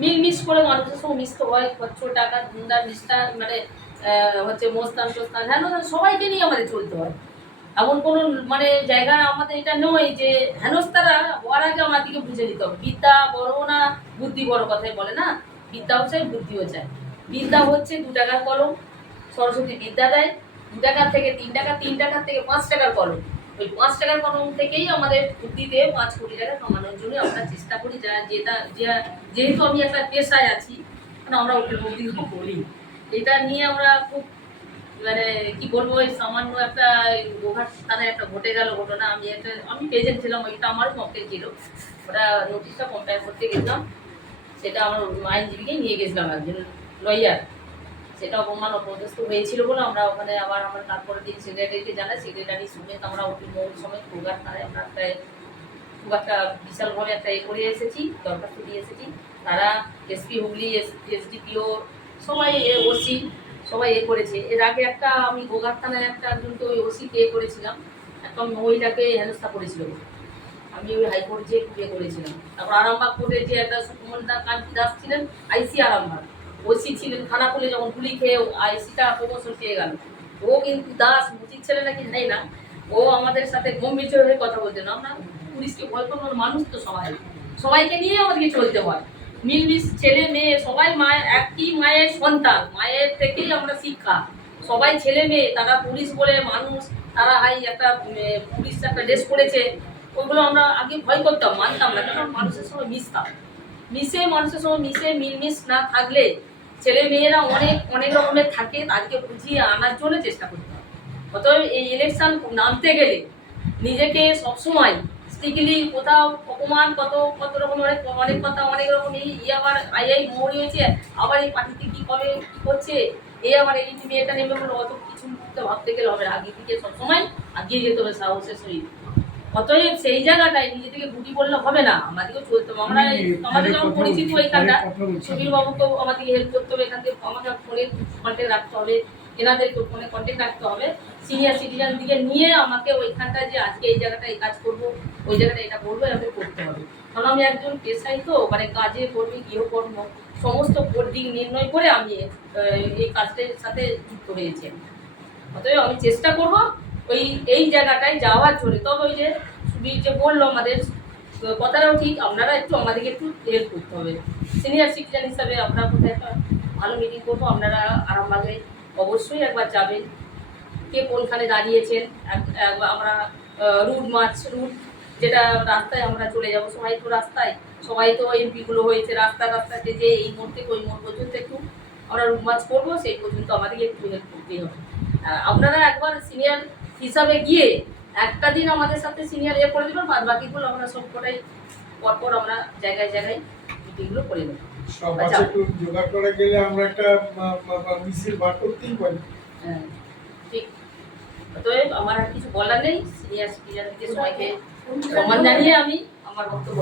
মিলমিশ করে মানুষের সঙ্গে মিশতে হয়। খরচ টাকা ধুন্দা নিষ্ঠা মানে হচ্ছে মোস্তান টোস্তান হ্যাঁ সবাইকে নিয়ে আমাদের চলতে হয়। এমন কোনো মানে জায়গা আমাদের এটা নয় যে হেনস্তারা হওয়ার আগে আমাদেরকে বুঝে নিতে হবে বিদ্যা বড় না বুদ্ধি বড়, কথাই বলে না, বিদ্যাও চাই বুদ্ধিও চাই। বিদ্যা হচ্ছে 2 টাকার কলম, সরস্বতী বিদ্যা দেয়। 2 টাকা থেকে 3 টাকা, 3 টাকা থেকে 5 টাকার কলম। ওই 5 টাকার কলম থেকেই আমাদের বুদ্ধিতে 5 কোটি টাকা কামানোর জন্য আমরা চেষ্টা করি। যেহেতু আমি একটা পেশায় আছি, মানে আমরা উকিল বুদ্ধি বলি, এটা নিয়ে আমরা খুব মানে কি বলবো, ওই সামান্য একটা গোঘাট থানায় একটা ঘটে গেল ঘটনা। আমি প্রেজেন্ট ছিলাম, ওইটা আমার পক্ষে ছিল। ওটা নোটিশটা কম্পেয়ার করতে গেছিলাম, সেটা আমার আইনজীবীকে নিয়ে গেছিলাম, একজন লয়ার। সেটা অপমান অপদস্থ হয়েছিল বলে আমরা ওখানে আবার আমার তারপরের দিন সেক্রেটারিকে জানাই। সেক্রেটারি সমেত আমরা উকিল মহল সমেত গোঘাট থানায় আমরা খুব একটা বিশালভাবে একটা করে এসেছি, দরখাস্ত দিয়ে এসেছি। তারা এসপি হুগলি, এসডিপিও সবাই ওসি সবাই করেছে। এর আগে একটা আমি গোঘাট থানায় একজনকে ওই ওসিকে করেছিলাম, একটা মহিলাকে হেনস্থা করেছিল। আমি ওই হাইকোর্ট যে করেছিলাম। তারপর আরামবাগ কোর্টে যে একটা সুকুমলতা কান্তি দাস ছিলেন, আইসি আরামবাগ, ওসি ছিলেন। থানা খুলে যখন গুলি খেয়ে আইসিটা প্রমোশন পেয়ে গেল, ও কিন্তু দাস উচিত ছেলে নাকি জানি না, ও আমাদের সাথে গম্ভীর হয়ে কথা বলতেন। আমরা পুলিশকে ভয় করবো, মানুষ তো সবাইকে নিয়ে আমাদেরকে চলতে হয়। মিলমিশ ছেলে মেয়ে সবাই একই মায়ের সন্তান, মায়ের থেকেই আমরা শিক্ষা। সবাই ছেলে মেয়ে, তারা পুলিশ বলে মানুষ, তারা একটা পুলিশ একটা ড্রেস পরেছে, ওইগুলো আমরা আগে ভয় করতাম, মানতাম না, কারণ মানুষের সঙ্গে মানুষের সঙ্গে মিশে মিলমিশ না থাকলে ছেলে মেয়েরা অনেক রকমের থাকে, তাদেরকে বুঝিয়ে আনার জন্য চেষ্টা করতে হবে। অতএব এই ইলেকশন নামতে গেলে নিজেকে সবসময় স্ট্রিক্টলি, কোথাও অপমান কত রকম অনেক কথা, অনেক রকম আবার মোড় হয়েছে, আবার এই পার্টিতে কি করে কি করছে, আবার এই মেয়েটা নেবে বলে অত কিছু ভাবতে গেলে হবে না। আগে থেকে সবসময় আগিয়ে যেতে হবে সাহসের সহিত। অতএব সেই জায়গাটায় নিজে থেকে গুটি বললে হবে না, আমাদেরকেও চলতে হবে। আমাদের যখন পরিচিত ওইখানটা সুধীর বাবুকেও আমাদেরকে হেল্প করতে হবে, এখান থেকে আমাকে ফোনে কন্ট্যাক্ট রাখতে হবে, এনাদেরকে ফোনে কন্ট্যাক্ট রাখতে হবে, সিনিয়র সিটিজেন দিকে নিয়ে আমাকে ওইখানটা যে আজকে এই জায়গাটা এই কাজ করবো, ওই জায়গাটা এটা করবো, এভাবে করতে হবে। কারণ আমি একজন পেশাই তো, মানে কাজে কর্মী গৃহকর্ম সমস্ত দিক নির্ণয় করে আমি এই কাজটার সাথে যুক্ত হয়েছি। অতএব আমি চেষ্টা করবো এই জায়গাটায় যাওয়ার জন্য। তবে ওই যে সুবীর যে বললো, আমাদের কথাটাও ঠিক, আপনারা আমাদেরকে একটু হেল্প করতে হবে। সিনিয়র সিটিজেন হিসাবে আমরা কোথায় একটা ভালো মিটিং করবো, আপনারা আরামবাগে অবশ্যই একবার যাবেন, কে কোনখানে দাঁড়িয়েছেন। আমরা রুট যেটা রাস্তায় আমরা চলে যাব, সবাই তো রাস্তায়, সবাই তো এমপিগুলো হয়েছে রাস্তাতে, যে এই মোড় থেকে ওই মোড় পর্যন্ত একটু আমরা রুট মার্চ করবো, সেই পর্যন্ত আমাদেরকে একটু হেল্প করতেই হবে। আপনারা একবার সিনিয়র হিসাবে গিয়ে একটা দিন আমাদের সাথে সিনিয়র করে দেবেন, বাদ বাকিগুলো আমরা সবকটাই পরপর আমরা জায়গায় মিটিংগুলো করে নেব। জোগাড় করে গেলে আমরা একটা মিছিল বার করতেই পারি। হ্যাঁ ঠিক। অতএব আমার আর কিছু বলার নেই, সিনিয়র সিটিজেনকে সবাইকে সম্মান জানিয়ে আমি আমার বক্তব্য